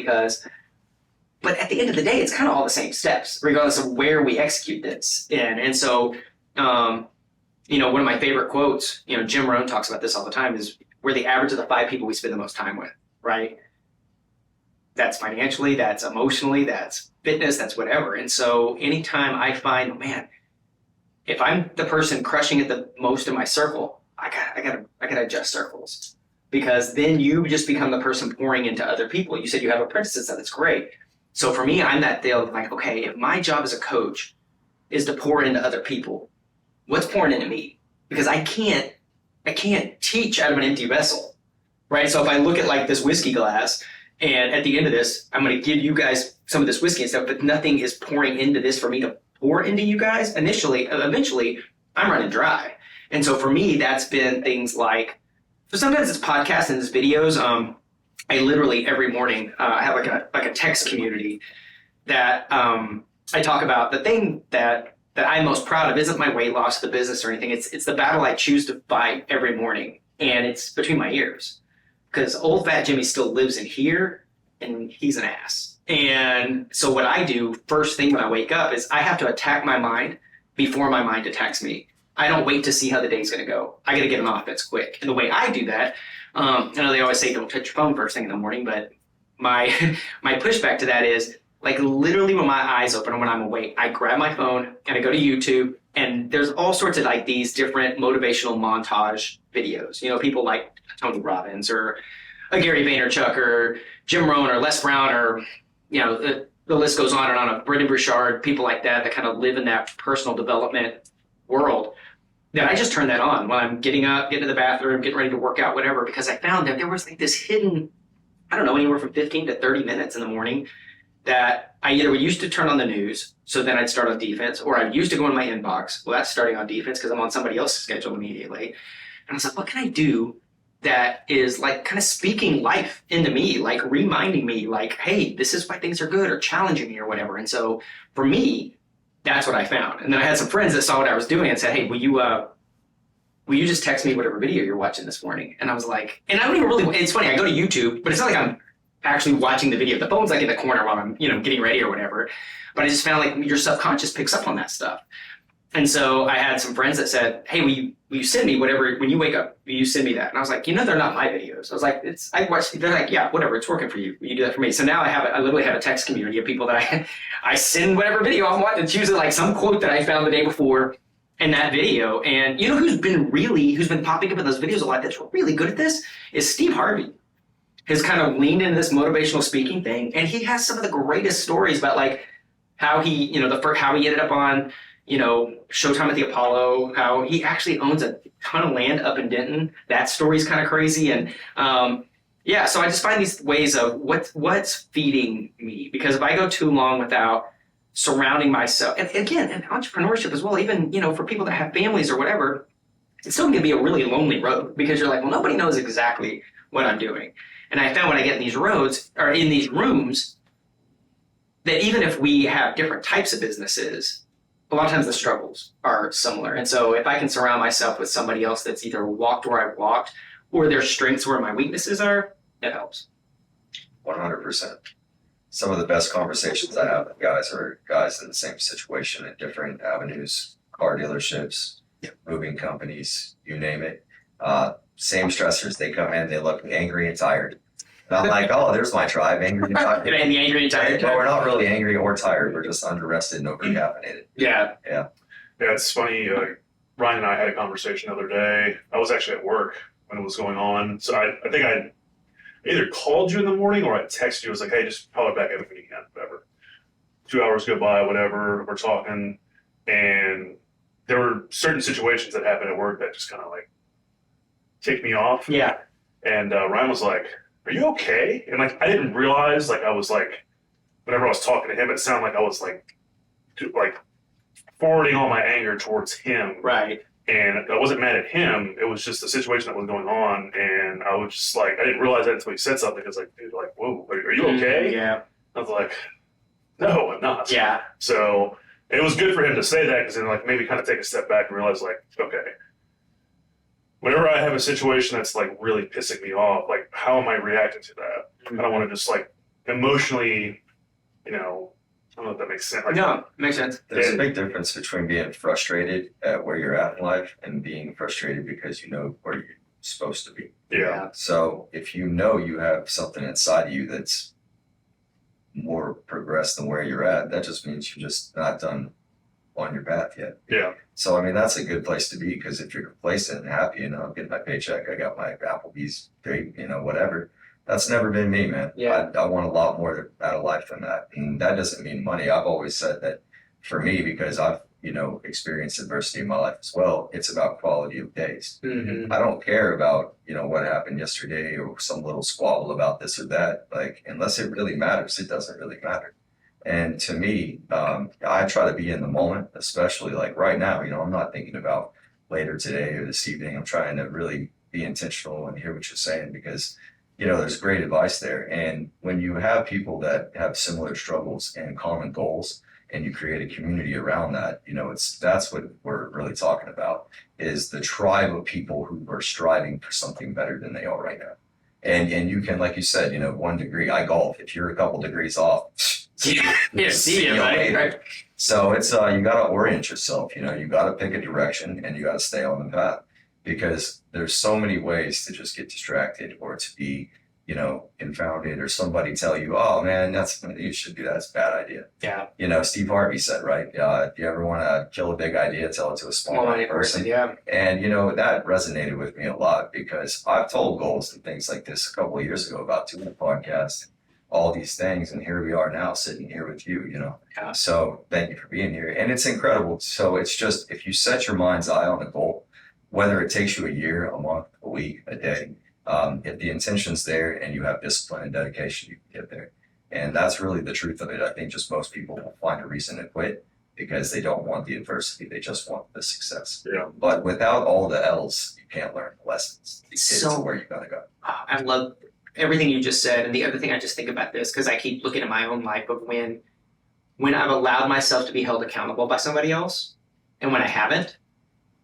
but at the end of the day, it's kind of all the same steps, regardless of where we execute this in. And so, you know, one of my favorite quotes, you know, Jim Rohn talks about this all the time, is we're the average of the 5 people we spend the most time with, right? That's financially, that's emotionally, that's fitness, that's whatever. And so anytime I find, man, if I'm the person crushing it the most in my circle, I gotta adjust circles. Because then you just become the person pouring into other people. You said you have apprentices, that's great. So for me, I'm that deal of like, okay, if my job as a coach is to pour into other people, what's pouring into me? Because I can't teach out of an empty vessel, right? So if I look at like this whiskey glass, and at the end of this, I'm going to give you guys some of this whiskey and stuff, but nothing is pouring into this for me to pour into you guys. Eventually, I'm running dry. And so for me, that's been things like, so sometimes it's podcasts and it's videos. I literally every morning I have like a text community that I talk about. The thing that I'm most proud of isn't my weight loss, the business, or anything. It's the battle I choose to fight every morning, and it's between my ears. Because old fat Jimmy still lives in here, and he's an ass. And so what I do first thing when I wake up is I have to attack my mind before my mind attacks me. I don't wait to see how the day's going to go. I got to get an offense quick. And the way I do that, I know they always say don't touch your phone first thing in the morning, but my pushback to that is like literally when my eyes open and when I'm awake, I grab my phone and I go to YouTube, and there's all sorts of like these different motivational montage videos. You know, people like Tony Robbins or a Gary Vaynerchuk or Jim Rohn or Les Brown or, you know, the list goes on and on, of Brendan Burchard, people like that kind of live in that personal development world. That I just turn that on when I'm getting up, getting to the bathroom, getting ready to work out, whatever, because I found that there was like this hidden, I don't know, anywhere from 15 to 30 minutes in the morning that I either used to turn on the news, so then I'd start on defense, or I used to go in my inbox. Well, that's starting on defense because I'm on somebody else's schedule immediately. And I was like, what can I do that is like kind of speaking life into me, like reminding me like, hey, this is why things are good, or challenging me or whatever. And so for me, that's what I found. And then I had some friends that saw what I was doing and said, hey, will you just text me whatever video you're watching this morning? And I was like, and I don't even really, it's funny, I go to YouTube, but it's not like I'm actually watching the video. The phone's like in the corner while I'm, getting ready or whatever. But I just found like your subconscious picks up on that stuff. And so I had some friends that said, hey, will you send me whatever, when you wake up, will you send me that? And I was like, they're not my videos. I was like, they're like, yeah, whatever, it's working for you. Will you do that for me? So now I literally have a text community of people that I send whatever video I want. It's usually like some quote that I found the day before in that video. And who's been popping up in those videos a lot that's really good at this is Steve Harvey. Has kind of leaned into this motivational speaking thing. And he has some of the greatest stories about like how he, how he ended up on, Showtime at the Apollo, how he actually owns a ton of land up in Denton. That story's kind of crazy. And so I just find these ways of what's feeding me. Because if I go too long without surrounding myself, and again, in entrepreneurship as well, even, for people that have families or whatever, it's still going to be a really lonely road because you're like, well, nobody knows exactly what I'm doing. And I found when I get in these roads or in these rooms that even if we have different types of businesses, a lot of times the struggles are similar. And so if I can surround myself with somebody else that's either walked where I've walked or their strengths where my weaknesses are, it helps. 100%. Some of the best conversations I have with guys are guys in the same situation in different avenues, car dealerships, moving companies, you name it. Same stressors. They come in, they look angry and tired. And I'm like, oh, there's my tribe, angry and tired. And the angry and tired. But we're not really angry or tired. We're just under-rested and over-caffeinated. Yeah. Yeah, it's funny. Ryan and I had a conversation the other day. I was actually at work when it was going on. So I think I either called you in the morning or I texted you. I was like, hey, just holler back at me when you can, whatever. 2 hours go by, whatever. We're talking. And there were certain situations that happened at work that just kind of like ticked me off. Yeah. And Ryan was like, are you okay? And like, I didn't realize, like, I was like, whenever I was talking to him, it sounded like I was like forwarding all my anger towards him. Right. And I wasn't mad at him. It was just the situation that was going on. And I was just like, I didn't realize that until he said something. I was like, dude, like, whoa, are you okay? Yeah. I was like, no, I'm not. Yeah. So it was good for him to say that because then like maybe kind of take a step back and realize like, okay, whenever I have a situation that's like really pissing me off, like how am I reacting to that? I don't want to just like emotionally, I don't know if that makes sense. Like, No, it makes sense. There's a big difference between being frustrated at where you're at in life and being frustrated because you know where you're supposed to be. Yeah. So if you know you have something inside of you that's more progressed than where you're at, that just means you're just not done on your path yet. Yeah. So, I mean, that's a good place to be because if you're complacent and happy, I'm getting my paycheck, I got my Applebee's paid, whatever. That's never been me, man. Yeah. I want a lot more out of life than that. And that doesn't mean money. I've always said that for me, because I've, experienced adversity in my life as well, it's about quality of days. Mm-hmm. I don't care about, what happened yesterday or some little squabble about this or that. Like, unless it really matters, it doesn't really matter. And to me, I try to be in the moment, especially like right now, I'm not thinking about later today or this evening. I'm trying to really be intentional and hear what you're saying because, there's great advice there. And when you have people that have similar struggles and common goals and you create a community around that, that's what we're really talking about is the tribe of people who are striving for something better than they are right now. And you can, like you said, 1 degree, I golf. If you're a couple degrees off, See you later. Right. So it's you got to orient yourself. You got to pick a direction and you got to stay on the path because there's so many ways to just get distracted or to be, confounded or somebody tell you, oh man, you should do that. It's a bad idea. Yeah. Steve Harvey said, right? If you ever want to kill a big idea, tell it to a small person. Yeah. And that resonated with me a lot because I've told goals and things like this a couple of years ago about doing a podcast. All these things, and here we are now sitting here with you, Yeah. So thank you for being here. And it's incredible. So it's just, if you set your mind's eye on a goal, whether it takes you a year, a month, a week, a day, if the intention's there and you have discipline and dedication, you can get there. And that's really the truth of it. I think just most people will find a reason to quit because they don't want the adversity. They just want the success. Yeah. But without all the L's, you can't learn the lessons to get So- to where you gotta go. I love everything you just said. And the other thing I just think about this, because I keep looking at my own life of when I've allowed myself to be held accountable by somebody else and when I haven't.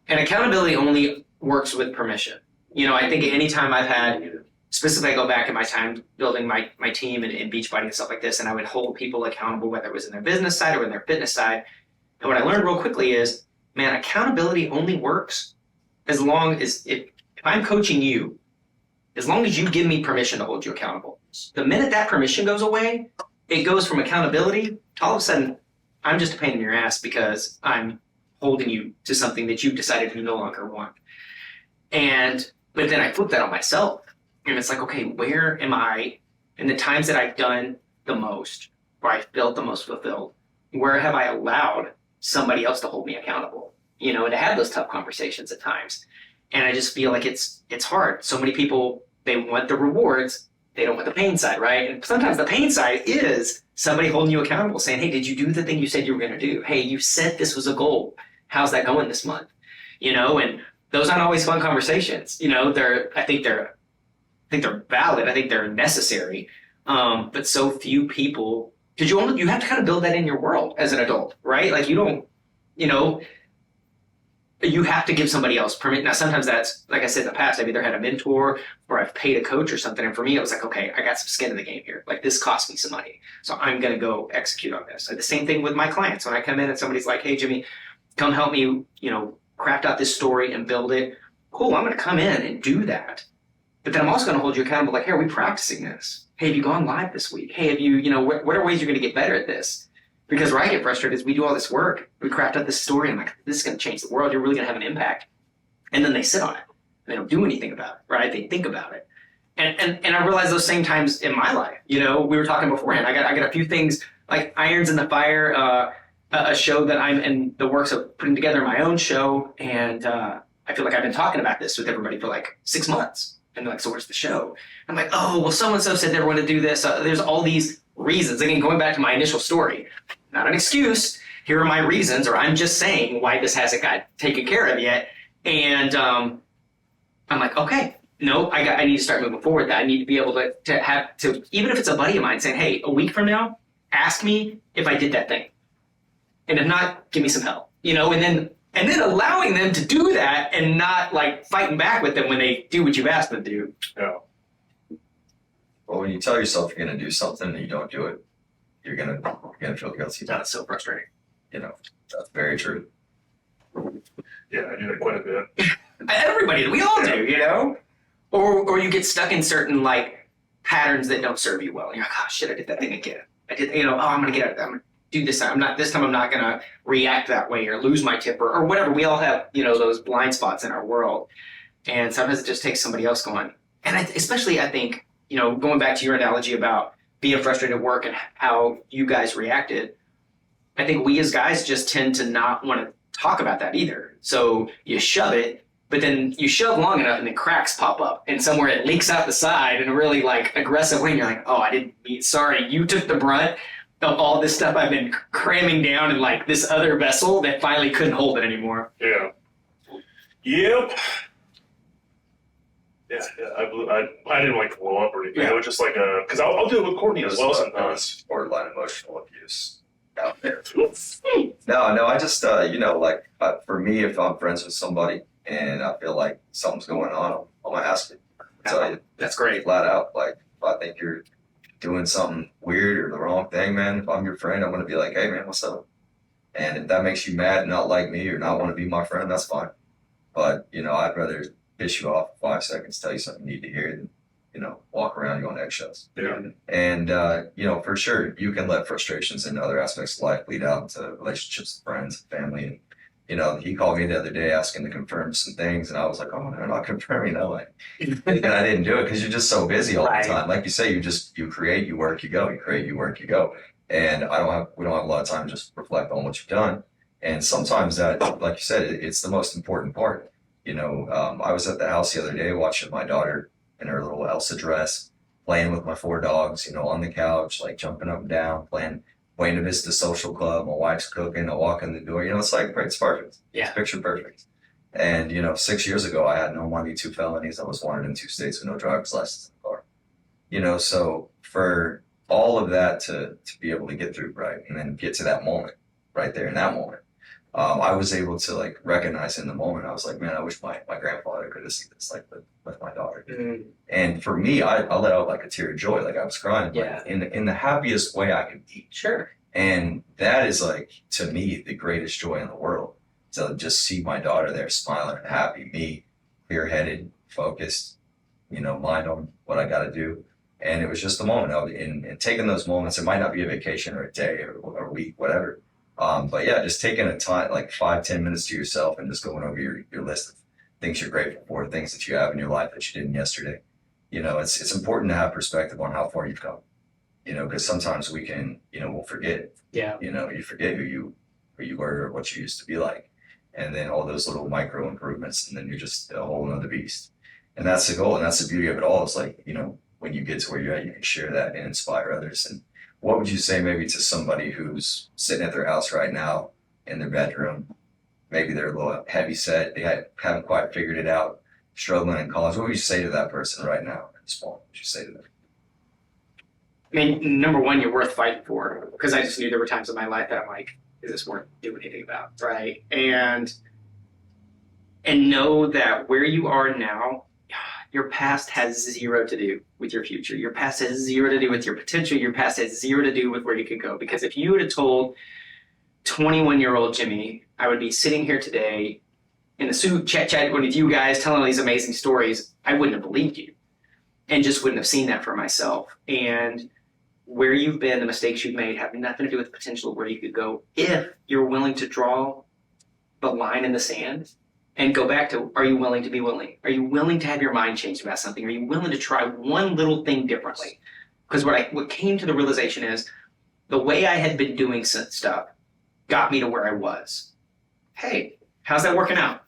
And accountability only works with permission. I think anytime I've had specifically I go back in my time building my team and Beachbody and stuff like this, and I would hold people accountable, whether it was in their business side or in their fitness side. And what I learned real quickly is, man, accountability only works as long as if I'm coaching you, as long as you give me permission to hold you accountable. The minute that permission goes away, it goes from accountability to all of a sudden, I'm just a pain in your ass because I'm holding you to something that you've decided you no longer want. But then I flip that on myself. And it's like, okay, where am I in the times that I've done the most, where I felt the most fulfilled? Where have I allowed somebody else to hold me accountable? And to have those tough conversations at times. And I just feel like it's hard. So many people, they want the rewards, they don't want the pain side, right? And sometimes the pain side is somebody holding you accountable, saying, hey, did you do the thing you said you were going to do? Hey, you said this was a goal. How's that going this month? And those aren't always fun conversations. I think they're valid. I think they're necessary. But so few people, because you have to kind of build that in your world as an adult, right? Like you don't, you have to give somebody else permission. Now, sometimes that's, like I said in the past, I've either had a mentor or I've paid a coach or something. And for me, it was like, okay, I got some skin in the game here. Like this cost me some money. So I'm going to go execute on this. And the same thing with my clients. When I come in and somebody's like, hey, Jimmy, come help me, craft out this story and build it. Cool. I'm going to come in and do that. But then I'm also going to hold you accountable. Like, hey, are we practicing this? Hey, have you gone live this week? Hey, have you, what are ways you're going to get better at this? Because where I get frustrated is we do all this work, we craft out this story, and I'm like, this is going to change the world. You're really going to have an impact. And then they sit on it. They don't do anything about it, right? They think about it. And I realize those same times in my life. We were talking beforehand. I got a few things like irons in the fire, a show that I'm in the works of putting together my own show. And I feel like I've been talking about this with everybody for like 6 months. And they're like, so where's the show? I'm like, oh, well, so-and-so said they were going to do this. There's all these reasons. Again, going back to my initial story, not an excuse. Here are my reasons, or I'm just saying why this hasn't got taken care of yet. And I'm like, okay, no, I need to start moving forward. That I need to be able to have, even if it's a buddy of mine saying, hey, a week from now, ask me if I did that thing. And if not, give me some help, and then allowing them to do that and not like fighting back with them when they do what you've asked them to do. Yeah. Well, when you tell yourself you're going to do something and you don't do it, you're gonna feel guilty. That's so frustrating. That's very true. Yeah, I do that quite a bit. Everybody, we all do, or you get stuck in certain like patterns that don't serve you well. And you're like, oh shit, I did that thing again. I did, I'm gonna get out of that. I'm gonna do this time. This time I'm not gonna react that way or lose my temper or whatever. We all have, those blind spots in our world. And sometimes it just takes somebody else going. And especially I think, going back to your analogy about being frustrated at work and how you guys reacted, I think we as guys just tend to not want to talk about that either. So you shove it, but then you shove long enough and then cracks pop up and somewhere it leaks out the side in a really like aggressive way. And you're like, oh, I didn't mean, sorry, you took the brunt of all this stuff I've been cramming down in like this other vessel that finally couldn't hold it anymore. Yeah. Yep. Yeah, I didn't like blow up or anything. Yeah. It was just like because I'll do it with Courtney as well sometimes. Borderline emotional abuse out there. No, I just, for me, if I'm friends with somebody and I feel like something's going on, I'm going to ask you. Tell you. That's great. Flat out. Like, if I think you're doing something weird or the wrong thing, man, if I'm your friend, I'm going to be like, hey, man, what's up? And if that makes you mad and not like me or not want to be my friend, that's fine. But, I'd rather piss you off for 5 seconds, tell you something you need to hear than, walk around you on eggshells. Yeah. And, for sure, you can let frustrations and other aspects of life lead out to relationships with friends, family. And, he called me the other day asking to confirm some things. And I was like, oh, no, I'm not confirming. No, and I didn't do it because you're just so busy all the time. Like you say, you create, you work, you go. You create, you work, you go. And we don't have a lot of time to just reflect on what you've done. And sometimes that, like you said, it's the most important part. I was at the house the other day watching my daughter in her little Elsa dress, playing with my 4 dogs, on the couch, like jumping up and down, playing Buena Vista Social Club. My wife's cooking. I walk in the door. It's like, it's perfect. Yeah. It's picture perfect. And, 6 years ago, I had no money, 2 felonies. I was wanted in 2 states with no driver's license in the car. So for all of that to be able to get through, right, and then get to that moment right there in that moment, I was able to like recognize in the moment. I was like, man, I wish my grandfather could have seen this like with my daughter. And for me, I let out like a tear of joy. Like I was crying, Yeah. like in the happiest way I could be. Sure. And that is like, to me, the greatest joy in the world, to just see my daughter there smiling and happy, me clear-headed, focused, mind on what I got to do. And it was just a moment of in taking those moments. It might not be a vacation or a day or a week, whatever. But yeah, just taking a time, like 5-10 minutes to yourself and just going over your list of things you're grateful for, things that you have in your life that you didn't yesterday. It's important to have perspective on how far you've come. Because sometimes we can, we'll forget. Yeah. You forget who you were or what you used to be like, and then all those little micro improvements, and then you're just a whole nother beast. And that's the goal, and that's the beauty of it all. It's like, when you get to where you're at, you can share that and inspire others. And what would you say maybe to somebody who's sitting at their house right now in their bedroom? Maybe they're a little heavy set, they haven't quite figured it out, struggling in college. What would you say to that person right now at this point? What would you say to them? I mean, number one, you're worth fighting for, because I just knew there were times in my life that I'm like, is this worth doing anything about, right? And know that where you are now, your past has zero to do with your future. Your past has zero to do with your potential. Your past has zero to do with where you could go. Because if you would have told 21-year-old Jimmy, I would be sitting here today in the suit, chat with you guys, telling all these amazing stories, I wouldn't have believed you and just wouldn't have seen that for myself. And where you've been, the mistakes you've made have nothing to do with the potential of where you could go if you're willing to draw the line in the sand and go back to, are you willing to be willing? Are you willing to have your mind changed about something? Are you willing to try one little thing differently? Because what came to the realization is the way I had been doing stuff got me to where I was. Hey, how's that working out?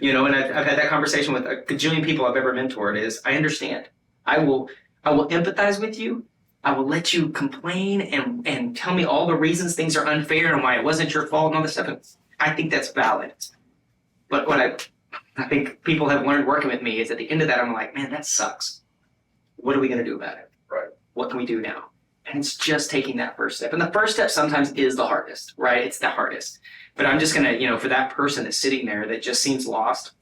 And I've had that conversation with a gajillion people I've ever mentored is, I understand. I will empathize with you. I will let you complain and tell me all the reasons things are unfair and why it wasn't your fault and all this stuff. And I think that's valid. But what I think people have learned working with me is at the end of that, I'm like, man, that sucks. What are we going to do about it? Right. What can we do now? And it's just taking that first step. And the first step sometimes is the hardest, right? It's the hardest. But I'm just going to, for that person that's sitting there that just seems lost,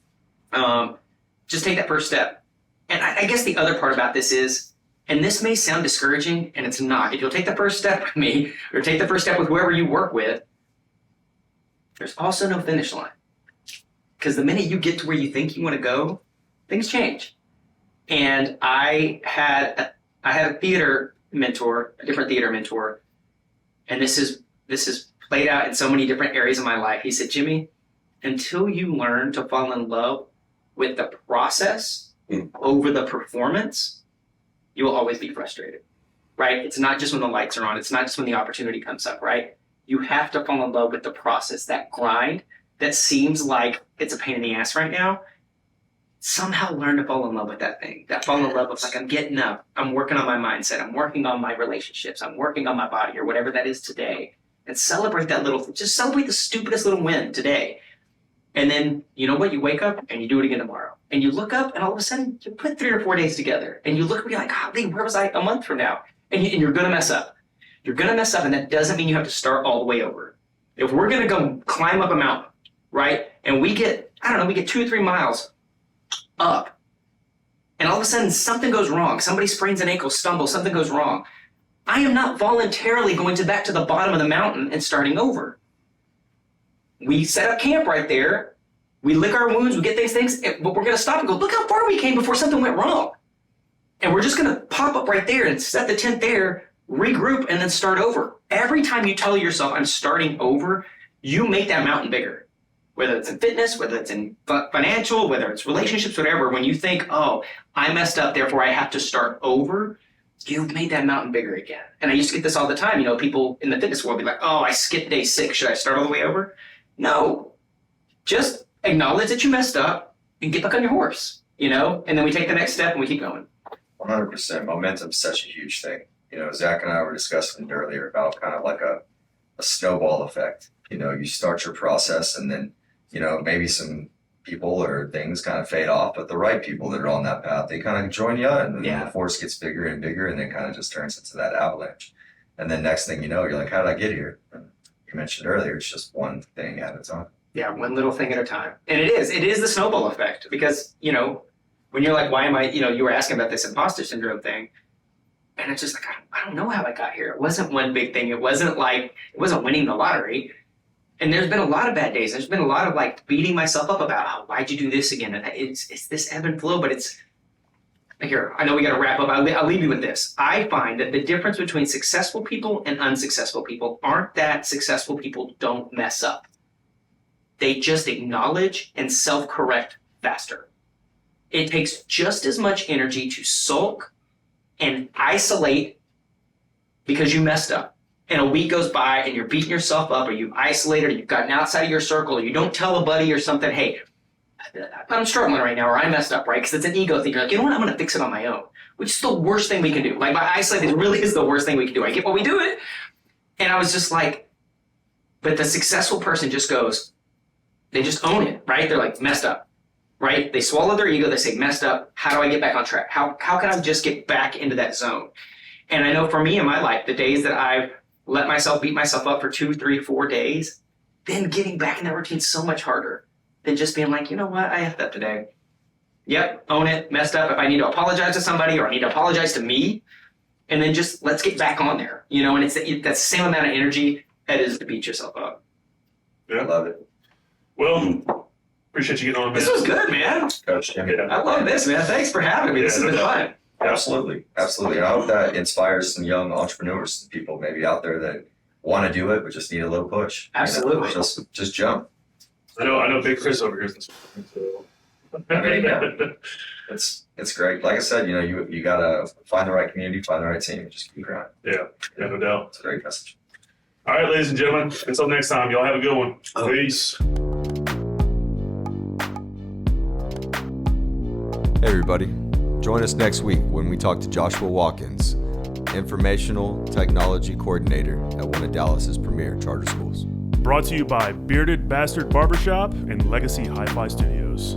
just take that first step. And I guess the other part about this is, and this may sound discouraging, and it's not. If you'll take the first step with me, or take the first step with whoever you work with, there's also no finish line. Because the minute you get to where you think you want to go, things change. And I had a theater mentor, a different theater mentor, and this is played out in so many different areas of my life. He said, Jimmy, until you learn to fall in love with the process over the performance, you will always be frustrated, right? It's not just when the lights are on. It's not just when the opportunity comes up, right? You have to fall in love with the process, that grind that seems like it's a pain in the ass right now. Somehow learn to fall in love with that thing. That fall in love with, like, I'm getting up. I'm working on my mindset. I'm working on my relationships. I'm working on my body or whatever that is today. And celebrate just celebrate the stupidest little win today. And then, you know what? You wake up and you do it again tomorrow. And you look up and all of a sudden you put 3 or 4 days together. And you look and you're like, golly, where was I a month from now? And you're going to mess up. You're going to mess up, and that doesn't mean you have to start all the way over. If we're going to go climb up a mountain, right? And we get 2 or 3 miles up. And all of a sudden something goes wrong. Somebody sprains an ankle, stumbles, something goes wrong. I am not voluntarily going back to the bottom of the mountain and starting over. We set up camp right there. We lick our wounds, we get these things, but we're going to stop and go, look how far we came before something went wrong. And we're just going to pop up right there and set the tent there, regroup, and then start over. Every time you tell yourself, I'm starting over, you make that mountain bigger. Whether it's in fitness, whether it's in financial, whether it's relationships, whatever, when you think, oh, I messed up, therefore I have to start over, you've made that mountain bigger again. And I used to get this all the time. People in the fitness world be like, oh, I skipped day 6. Should I start all the way over? No. Just acknowledge that you messed up and get back on your horse, and then we take the next step and we keep going. 100%. Momentum is such a huge thing. Zach and I were discussing it earlier about kind of like a snowball effect. You start your process and then, maybe some people or things kind of fade off, but the right people that are on that path, they kind of join you, and then the force gets bigger and bigger, and then kind of just turns into that avalanche. And then next thing you know, you're like, how did I get here? And, you mentioned earlier, it's just one thing at a time. Yeah, one little thing at a time. And it is the snowball effect, because, when you're like, why am I, you were asking about this imposter syndrome thing. And it's just like, I don't know how I got here. It wasn't one big thing. It wasn't winning the lottery. And there's been a lot of bad days. There's been a lot of like beating myself up about, why'd you do this again? And it's this ebb and flow, but it's, here, I know we got to wrap up. I'll leave you with this. I find that the difference between successful people and unsuccessful people aren't that successful people don't mess up. They just acknowledge and self-correct faster. It takes just as much energy to sulk and isolate because you messed up. And a week goes by and you're beating yourself up, or you isolate, or you've gotten outside of your circle, or you don't tell a buddy or something, hey, I'm struggling right now, or I messed up, right? Because it's an ego thing. You're like, you know what? I'm going to fix it on my own, which is the worst thing we can do. Like, by isolating, it really is the worst thing we can do. I get why we do it. And I was just like, but the successful person just goes, they just own it, right? They're like, messed up, right? They swallow their ego. They say, messed up. How do I get back on track? How can I just get back into that zone? And I know for me in my life, the days that I've let myself beat myself up for 2, 3, 4 days, then getting back in that routine so much harder than just being like, you know what, I effed up today. Yep, own it, messed up. If I need to apologize to somebody, or I need to apologize to me, and then just let's get back on there, And that's the same amount of energy that is to beat yourself up. Yeah. Love it. Well, appreciate you getting on, man. This was good, man. Coach Jimmy. Yeah. I love this, man. Thanks for having me. This has been fun. Absolutely. Absolutely. I hope that inspires some young entrepreneurs, people maybe out there that want to do it, but just need a little push. Absolutely. Just jump. I know Big Chris over here is inspiring, so. There you go. It's great. Like I said, you gotta find the right community, find the right team, and just keep grinding. Yeah, no doubt. It's a great message. All right, ladies and gentlemen. Until next time, y'all have a good one. Peace. Hey everybody, join us next week when we talk to Joshua Watkins, Informational Technology Coordinator at one of Dallas's premier charter schools. Brought to you by Bearded Bastard Barbershop and Legacy Hi-Fi Studios.